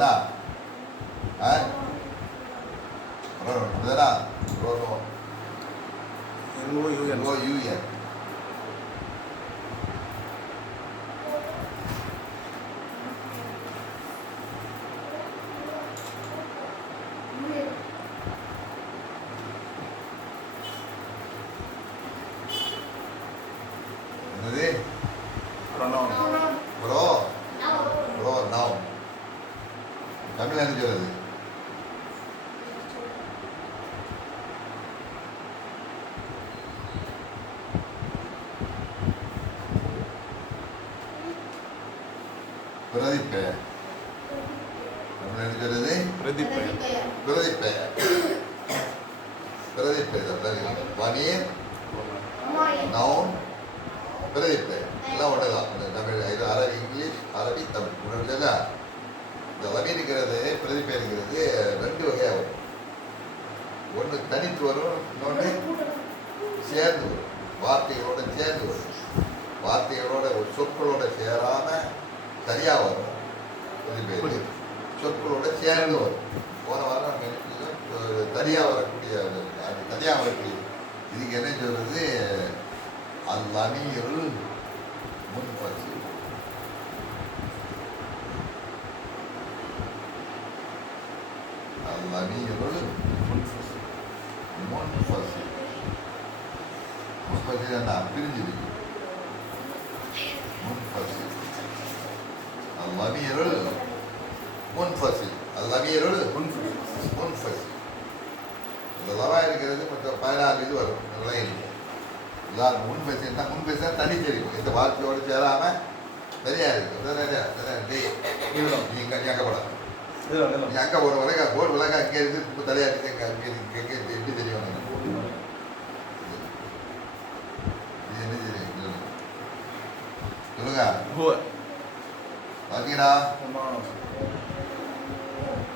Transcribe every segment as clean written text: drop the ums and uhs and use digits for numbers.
Dana. Dana. Rono. NOUN. என்னது? Pronoun. Tamil என்ன சொல்றது? பிரதிப்பெயர். தமிழ் என்ன சொல்றது? பிரதிப்பெயர். பனீர் நவுன் பிரதிப்பெயர் எல்லாம் ஒன்று தான். தமிழ் இது அரபி இங்கிலீஷ் அரபி தமிழ் ஒன்று இல்லை. இந்த லமீருங்கிறது பிரதிப்பெயருங்கிறது ரெண்டு வகையாக வரும். ஒன்று தனித்து வரும், இன்னொன்று சேர்ந்து வரும். வார்த்தைகளோட சேர்ந்து வரும். வார்த்தைகளோட ஒரு சொற்களோட சேராமல் சரியாக வரும் பிரதிப்பெயர். சொற்களோட சேர்ந்து வரும். போன வாரம் நம்ம என்ன தனியாக வரக்கூடிய அது தனியாக வரக்கூடிய இதுக்கு என்ன சொல்றது? அல்லமீருல் முன்ஃபஸில். அல்லமீருல் முன்ஃபஸில். முன்ஃபஸில் என்ன பிரிஞ்சிருக்கு? முன்ஃபஸில். அல்லமீருல் முன்ஃபஸில். அல்லமீருல் முன்ஃபஸில். இந்த லவா இருக்கிறது மொத்தம் 14 இது வரும் விளையில். உதாரணம் முன்பேசினா முன்பேசா தனி தெரியும். இந்த வார்த்தையோடு சேராமல் சரியாக இருக்கும். நீ அங்கே போடலாம். நீ அங்கே போட விலகா போர்டு விலகா அங்கே இருந்து இப்போ தலையாட்டி அங்கே எப்படி தெரியும்? இது என்ன தெரியும் சொல்லுங்க. பார்த்தீங்களா?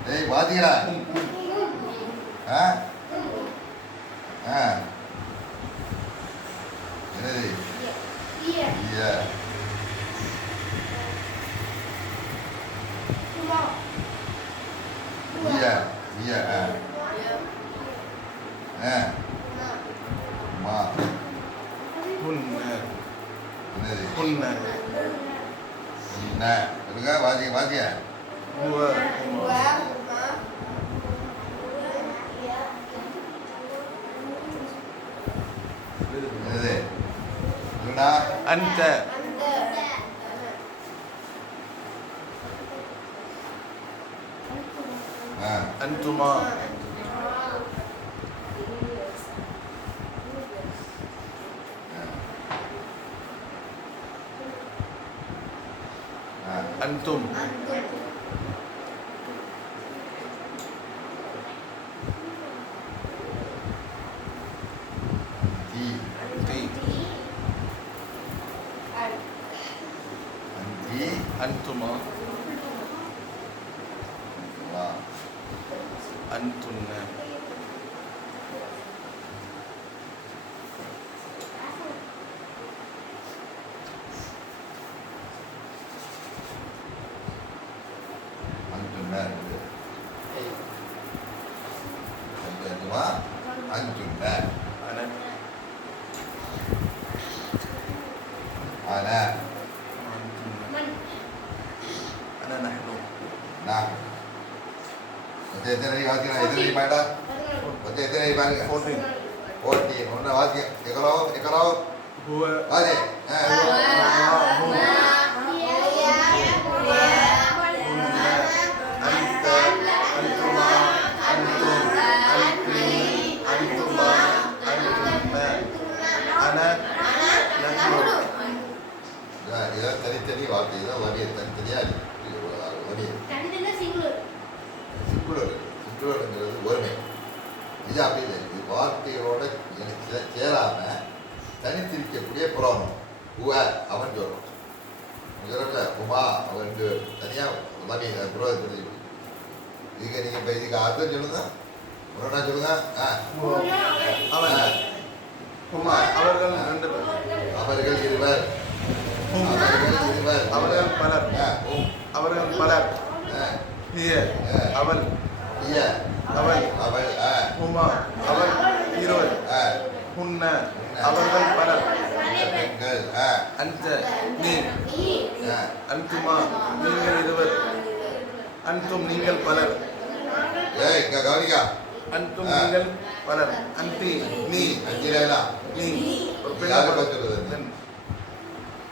டேய் பார்த்தீங்களா? என்னது? வாத்தியா أنت أنتما أنتم أنتما أنتن எத்தனை பாருங்க 14 ஒன்று வாத்தியம் எக்கரோ வாதி இதெல்லாம் தனித்தனி வார்த்தை தான் வலிய தனித்தனியாக வலிய சிங்குலருங்கிறது ஒருமை. இது அப்படி இல்லை. இது வார்த்தைகளோட எனக்கு சேராமல் தனித்திருக்கக்கூடிய புராணம். அவன் சொல்கிறோம் சொல்ல உமா அவன் தனியாக வலி புரோதத்தை இதுக்கு நீங்கள் இப்போ இதுக்கு அர்த்தம் சொல்லுங்க. ஒன்றா சொல்லுங்க. அவர்கள் இருவர் அவர்கள் பலர் ஹிய அவள் ஹிய அவள் அவள் ஹுமா அவள் இருவர் ஹுன்ன அவர்கள் பலர் பெண்கள் அன்த நீ அன்துமா நீங்கள் இருவர் அன்தும் நீங்கள் பலர் இங்க கவனிக்கா அன்தும் நீங்கள் பலர் அன்தி நீ அஞ்சிலேனா நீ ஒரு பெண்ணை யாரை பார்த்து பார்த்து சொல்றது பெண்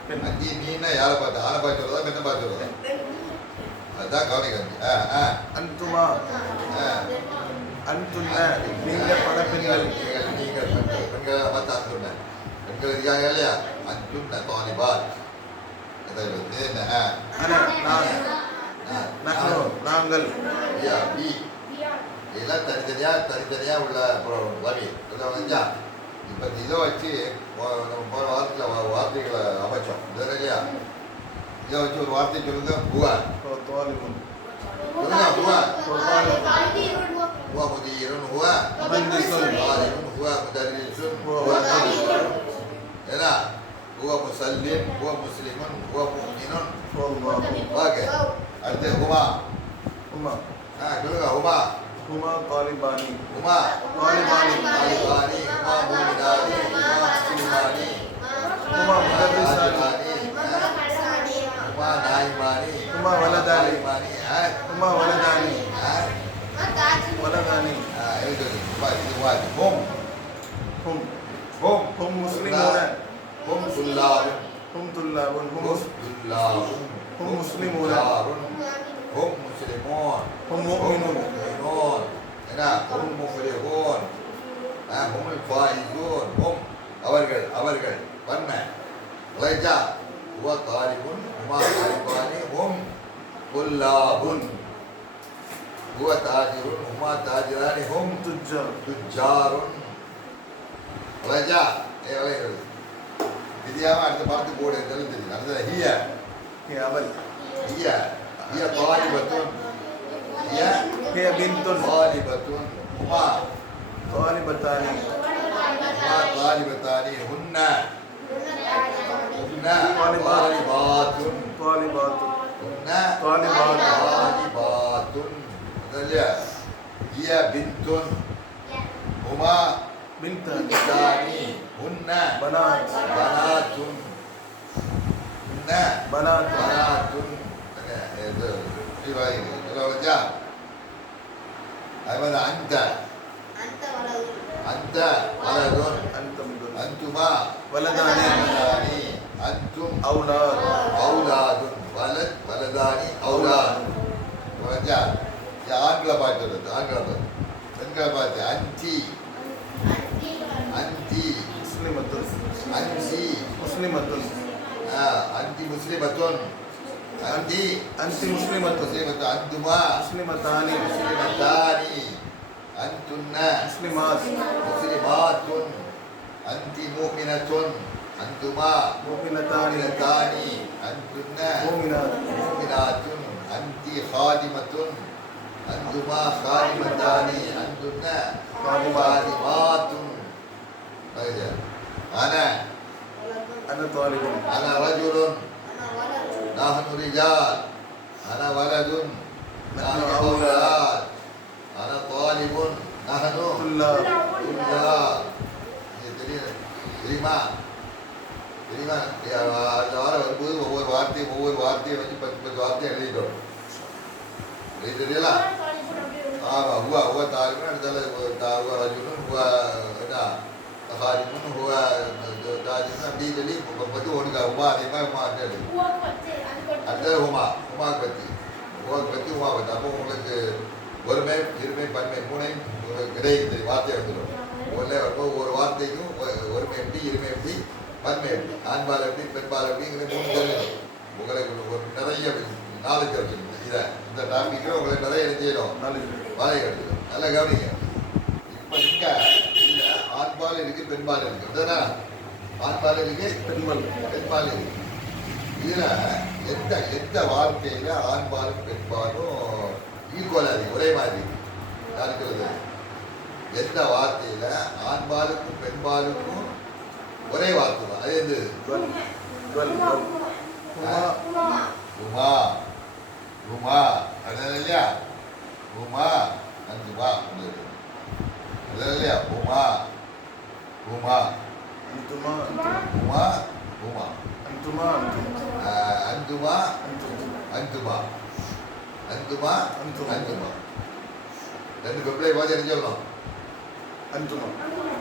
பெண் அஞ்சி நீன்னா யாரை பார்த்து ஆளை பார்த்து சொல்றதா பெண்ணை பார்த்து சொல்றதா அதான் கவனிக்க அன்துமா அன்துன்ன நீங்கள் பல பெண்கள் நீங்கள் பெண்கள் பெண்களை பார்த்து அன்றுண்ண பெண்கள் இருக்காங்க இல்லையா அன்றுண்ண தாலிபாத் இது என்ன அன நான் நஹ்னு நாங்கள் யா பி எல்லாம் தனித்தனியா உள்ள வரி புரிஞ்சா இப்போ இதை வச்சு நம்ம போன வார்த்தைகளை அமைச்சோம் இல்லையா இதை வச்சு ஒரு வார்த்தை சொல்லுங்க புவா طالب சொல்லுங்க புவா طالب هو مدير هو مهندس طالب هو مدرس هو هو وكيل هنا هو مسلم هو مسلم هو مؤمن والله واقع அடுத்து ஹுமா هما சொல்லுங்க ஹுமா هما طالبان ஹுமா طالبان طالباني ஹுமா மூமினானி ஹுமா முஸ்லிமானி هما مدرسان ஹுமா நாயிமானி هما ولدان நாயிமானி هما ولدان ولدان இது வாதி ஹும் هم ஹும் هم مسلمون ஹும் துல்லாப் هم طلاب هم துல்லாப் هم مسلمون هم مسلمون هم مؤمنون مؤمنون هنا هم مفلحون هم الفائزون هم அவர்கள் பண்ண ரைட்டா هو طالب هما طالبان هم طلاب هو تاجر هما تاجران هم تجار ரைட்டா ஏவலைகள் தெரியாம அடுத்த பாட்டு போடு தெரியும் அடுத்த ஹிய هي أول هي طالبة هي بنت طالبة هما طالبتان طالبتان هن طالبات طالبات هن طالبات هي بنت هما بنتان هن بنات بنات هن بنات بنات أنت ولد أنتما ولدان أنتم أولاد ولدان أولاد ஆண்களை பார்த்து பெண்களை பார்த்து அஞ்சி مسلمة அஞ்சி مسلمة أنت مسلمة أنت مسلمة مسلمة أنتما مسلمتان مسلمتان أنتن مسلمات مسلمات أنت مؤمنة أنتما مؤمنتان مؤمنتان أنتن مؤمنات مؤمنات أنت خادمة أنتما خادمتان أنتن خادمات أنا طالب أنا رجل نحن رجال أنا ولد نحن أولاد أنا طالب نحن طلاب தெரியுமா அந்த வாரம் வரும்போது ஒவ்வொரு வார்த்தையை வச்சு 10 வார்த்தையை எழுதிட்டோம் தெரியல ஆமாம் ஹுவா தாலிபன் அடுத்தால ஹுவா ரஜுலுன் ஹுவா என்ன ஹாரிமுன் ஹுவா தாஜிமுன் அப்படி சொல்லி பற்றி ஒன்றுக்கா ஹுமா அதிகமாக ஹுமா அடுத்தது ஹுமாவை பற்றி ஹுமா பற்றி அப்போ உங்களுக்கு ஒருமை இருமை பன்மை மூணையும் கிடைக்குது வார்த்தை வந்துடும் ஒவ்வொரு வார்த்தைக்கும் ஒருமை எப்படி இருமை எப்படி பன்மை எப்படி ஆண்பால் எப்படி பெண்பால் எப்படிங்கிற 3 தெரியும் உங்களுக்கு ஒரு நிறைய நாலேஜ் இருக்குது இந்த டாபிக்கில் உங்களுக்கு நிறைய என்ன செய்யணும் வாழை கட்டுது நல்லா கவனிங்க இப்போ இங்கே இதில் ஆண்பால் இருக்குது பெண்பால் இருக்குது அப்படின்னா ஆண்பால் இருக்கு பெண்பால் இருக்கு இதில் எந்த வார்த்தையில் ஆண்பாலும் பெண்பாலும் ஈக்குவலாக இருக்கு ஒரே மாதிரி யாருக்கிறது எந்த வார்த்தையில் ஆண்பாலுக்கும் பெண்பாலுக்கும் ஒரே வார்த்தை தான் அது எது உமா ஹுமா அதுதான் இல்லையா ஹுமா அந்துமா அதுதான் இல்லையா ஹுமா ஹுமா அந்துமா ஹுமா ஹுமா அந்துமா அந்துமா அந்துமா அந்துமா அந்துமா ரெண்டு பெப்பிளை பார்த்து என்ன சொல்லணும் அந்துமா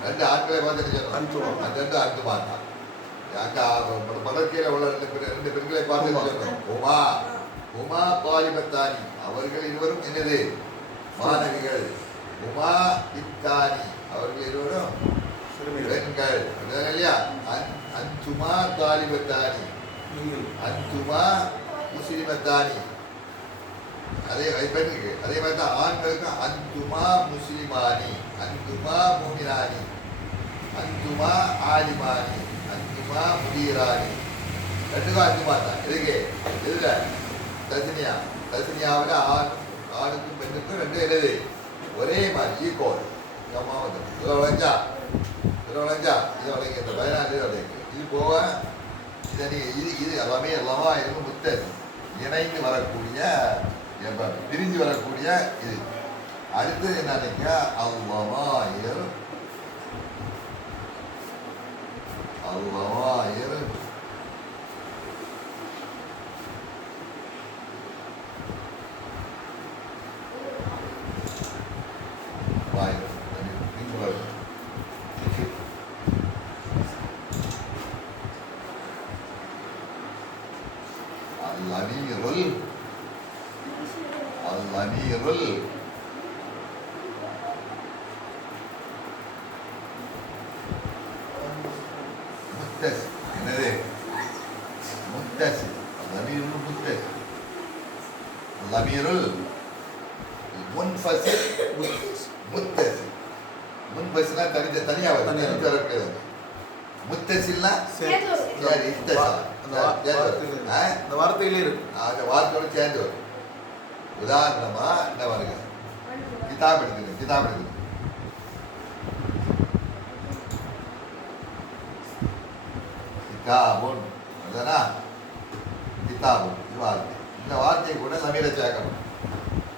ரெண்டு ஆட்களை பார்த்து என்ன சொல்லணும் அந்துமா அந்த ரெண்டு அந்துமா தான் அங்கே மலர்கீழே உள்ள ரெண்டு பெண்களை பார்த்து என்ன சொல்லணும் உமா உமா பாலிபத்தானி அவர்கள் இருவரும் என்னது மாணவிகள் உமா இத்தானி அவர்கள் இருவரும் பெண்கள் அப்படிதான் இல்லையா அந்துமா தாலிபத்தானி அந்துமா முஸ்லிமத்தானி அதே பெண்ணுக்கு அதே மாதிரி தான் ஆண்களுக்கு அந்துமா முஸ்லிமானி அந்துமா மூமினானி அந்துமா ஆலிமானி அந்துமா முடீரானி ரெண்டுக்கும் அந்துமா தான் எதுக்கு எதுல தசனியாவில் ஆணுக்கும் பெண்ணுக்கும் ரெண்டு என்னது ஒரே மாதிரி ஈக்குவல் அம்மா வந்து இதில் விளைஞ்சா இதை விளைங்க இந்த 14 இதை விளைங்க இது போக இதை நீங்கள் இது எல்லாமே எல்லாமா இருக்கும் முத்தது இணைந்து வரக்கூடிய பிரிஞ்சு வரக்கூடிய இது அடுத்து என்னன்னா அல்வமாயிர் அல்அமீருல் முத்தஸ் என்னது முத்தஸ் அல்அமீருல் முத்தஸ் அல்அமீருல் முன்ஃபஸில் முத்தஸ் முன்ஃபஸில்னா தனியாக வரக்கூடாது முத்தசில்னா சரி அந்த வார்த்தையிலே இருக்கு அந்த வார்த்தையோட சேர்ந்து வரும் உதாரணமா என்ன வருங்க கிதாப் எடுத்துங்க கிதாபுன் அதுதானா கிதாபுன் இது வார்த்தை இந்த வார்த்தையை கூட லமீரை சேர்க்கணும்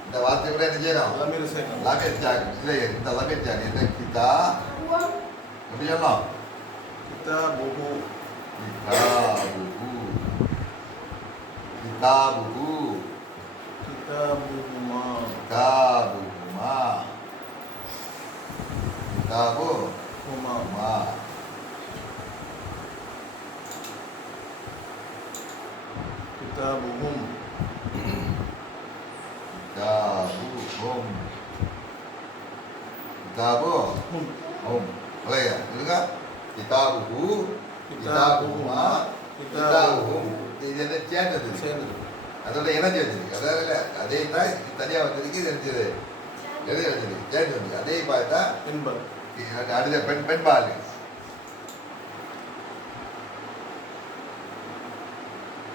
இந்த வார்த்தை கூட என்ன செய்யணும் லமீரை சேர்க்கணும் லமீர் சேர்க்கணும் இல்லை இந்த லமீர் சேர்க்கணும் என்ன கிதா எப்படி சொல்லணும் கிதாபுஹு கிதாபுஹு கிதாபுஹுமா கிதாபுஹுமா கிதாபுஹும் கிதாபுஹும் இல்லையா இல்லைங்க கிதாபுஹு கிதாபுஹுமா கிதாபுஹும் இது என்ன சேர்ந்தது அதோட இணைஞ்சு வச்சிருக்கு அதாவது அதே தான் தனியாக வந்ததுக்கு இது இருந்துச்சு எது வச்சிருக்கு சேர்ந்து வந்து அதே பார்த்தா அடுத்த பெண்பால்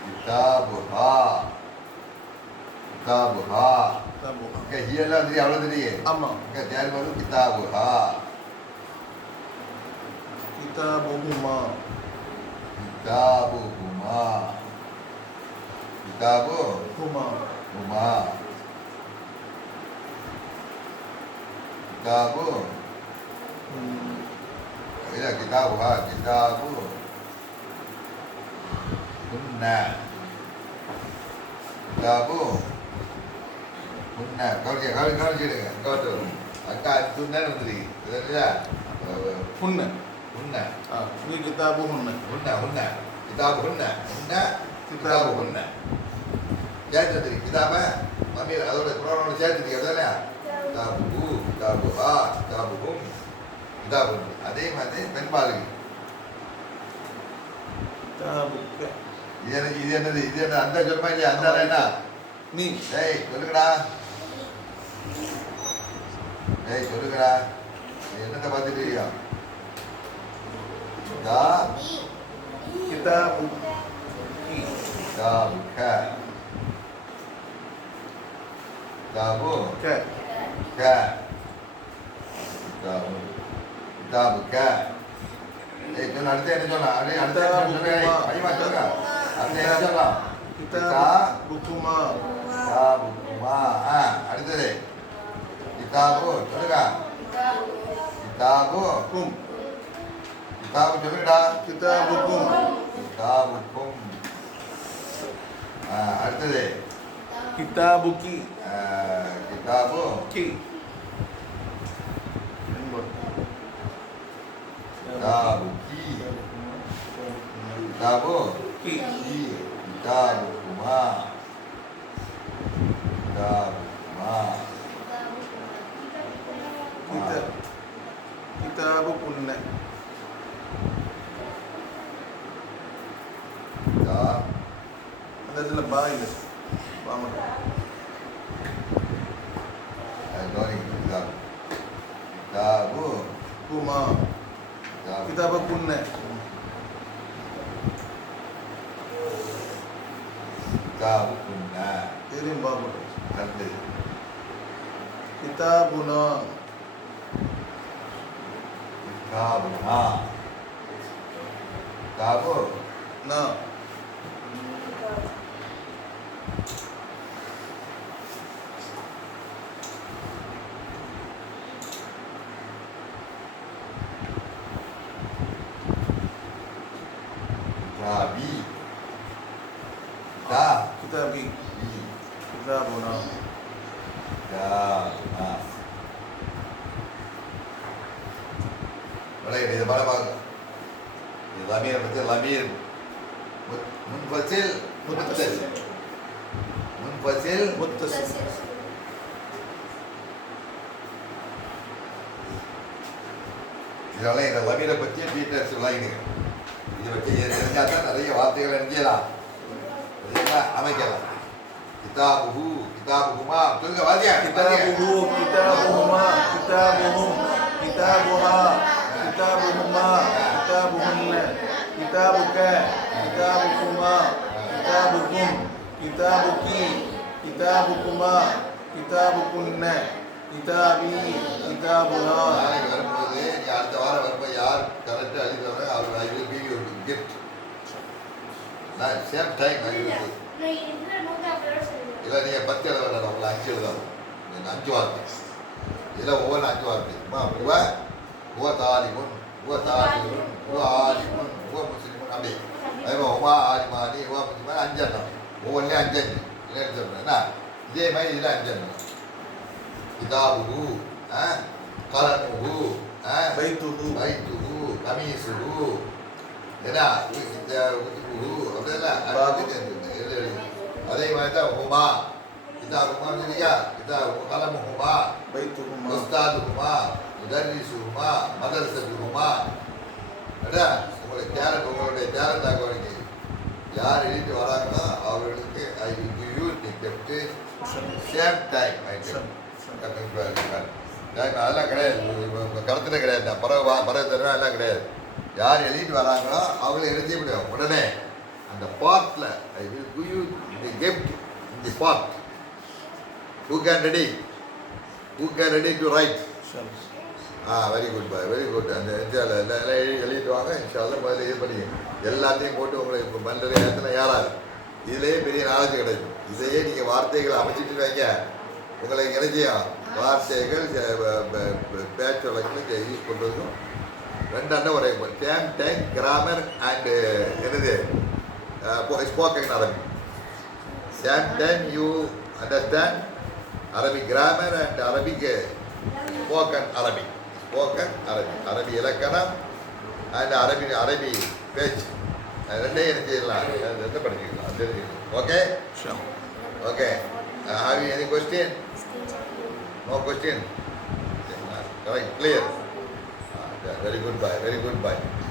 கிதாபுஹா ஹியெல்லாம் தெரியும் அவ்வளோ தெரியும் ஆமாம் தேர் வரும் கிதாபுஹா கிதாபுஹுமா கிதாபுஹுமா கிதாபுஹுமா கிதாபு இல்லை கிதாபுஹா கிதாபு குன்ன கிதாபு குன்ன கவனிச்சிடுங்க கவனிச்சு அக்கா துண்ணன்னு வந்துருக்கு இல்லையா புண்ணு உன்ன நீ கிதாபுஹுன்ன உன்ன கிதாபுஹுன்ன கிதாபுஹுன்ன சேர்த்து வந்துருக்கு கிதாப மம்மி அதோட குரானோட சேர்த்துருக்கு தானே கிதாபுஹு கிதாபுஹா கிதாபுஹும் கிதாபுன் அதே மாதிரி பெண்பாலுக்கு இது என்னது இது என்ன அந்த சொல்லுமா இல்லையா அந்த என்ன நீ ஏய் சொல்லுங்கடா என்னத்தை பார்த்துட்டு இருக்கியா கிதாபு கிதாபுக கிதாபு க க கிதாபு கிதாபுக ஏய் சொன்ன அடுத்து என்ன சொன்னா அடுத்து என்ன சொல்லுங்க அதிகமாக சொல்லுங்க அடுத்து என்ன சொல்லலாம் கிதாபுக்குமா கிதாபுக்குமா. அடுத்தது கிதாபு சொல்லுங்க. கிதாபு கும் கிதாபு சொல்லுங்கடா. கிதாபுக்கும் கிதாபுக்கும். அடுத்தது கிதாபுக்கி கிதாபு கி கிதாபுக்கி. கிதாபு கி கிதாபுக்குமா. கிதாபுக்குமா. கிதாபுக்குன்ன அந்த இடத்துல பா இல்லை பா மட்டும் கிதாபு குமா கிதாபு கிதாபுக்குன்ன கிதாபுக்குன்ன. இதுலேயும் பா மட்டும் அடுத்தது கிதாபுனா கிதாபுனா. கிதாபு நா கிதாபி. கிதா கிதாபி பி கிதாபுனா கிதாபா. விளையாடு இது பல பார்க்க. இது லமீரை பற்றி லமீர் முன்பசில் முத்தல். முன்பசில் முத்தசில் இதெல்லாம் இந்த லமீரை பற்றி டீட்டெயில்ஸ் விளையாடுங்க. இதை வச்சு தெரிஞ்சால் தான் நிறைய வார்த்தைகளை எழுதியலாம், அமைக்கலாம். கிதாபுஹு கிதாபுஹுமா. சொல்லுங்க வாத்தியா. கிதாபுஹு கிதாபுஹுமா கிதாபுஹும் கிதாபுஹா கிதாபுஹுமா கிதாபுஹுன்ன கிதாபுக கிதாபுக்குமா கிதாபுக்கும் கிதாபுக்கி கிதாபுக்குமா கிதாபுக்குன்ன கிதாபி கிதாபுஹா. நாளைக்கு வரும்போது நீ அடுத்த வாரம் வரும்போது யார் கரெக்டாக எழுதுறாங்க அவர் I will give you gift. நான் சேம் டைம் ஐ வில். இல்லை நீங்கள் 10 எழுத வேண்டாம், உங்களை 5 எழுதணும். நீங்கள் 5 வார்த்தை இதில் ஒவ்வொரு 5 வார்த்தை. உவ தாலிமுன் உவ தாலிமுன் உவ ஆலிமுன் உவ முஸ்லிமுன் அப்படி. அதே மாதிரி உமா ஆலிமானி உவ முஸ்லிமானி 5 எண்ணம். ஒவ்வொன்றிலையும் 5 5 இல்லை எடுத்துருக்கேன். என்ன இதே மாதிரி இதில் 5 எண்ணம். கிதாபுஹு கலமுஹு பைத்துஹு பைத்துஹு கமீசுஹு ஏன்னா உதுபுஹு அப்படியெல்லாம் அதே மாதிரி தான் ஹுமா. கிதாபுமா இல்லையா? கிதாபு கலமுஹுமா பைத்துஹுமா உஸ்தாதுஹுமா முதர்ரிசுஹுமா மதரசத்துஹுமா. உங்களுடைய டேலண்ட் ஆகவனுக்கு யார் எழுதிட்டு வராங்களோ அவர்களுக்கு ஐ will give you the gift same time. அதெல்லாம் கிடையாது, கருத்துல கிடையாது. பறவை தருவா எல்லாம் கிடையாது. யார் எழுதிட்டு வராங்களோ அவங்கள எழுதி முடியும் உடனே அந்த பாட்டில் I will give you the gift in the pot. Who can ready to write? Very good boy, very good. அந்த எல்லாம் எழுதிட்டு வாங்க. இன்ஷால்லாம் முதல்ல இது பண்ணி எல்லாத்தையும் போட்டு உங்களுக்கு மண்டல ஏற்றின யாராது இதுலேயே பெரிய நாலேஜ் கிடைக்கும். இதையே நீங்கள் வார்த்தைகளை அமைச்சிட்டு வைங்க. உங்களுக்கு இணைச்சியும் வார்த்தைகள் பேச்சு வழக்கில் யூஸ் பண்ணுறதுக்கும் 2 அண்ணன் ஒரே டைம் கிராமர் அண்டு என்னது spoken Arabic. Same time you understand Arabic grammar and Arabic spoken Arabic. அரபி இலக்கணம் அண்ட் அரபி பேச்சு ரெண்டையும் என்ன செய்யலாம், ரெண்டு படிச்சுக்கலாம், தெரிஞ்சுக்கலாம். Okay okay. Have you any question? No question? Correct, clear. Very good, bye.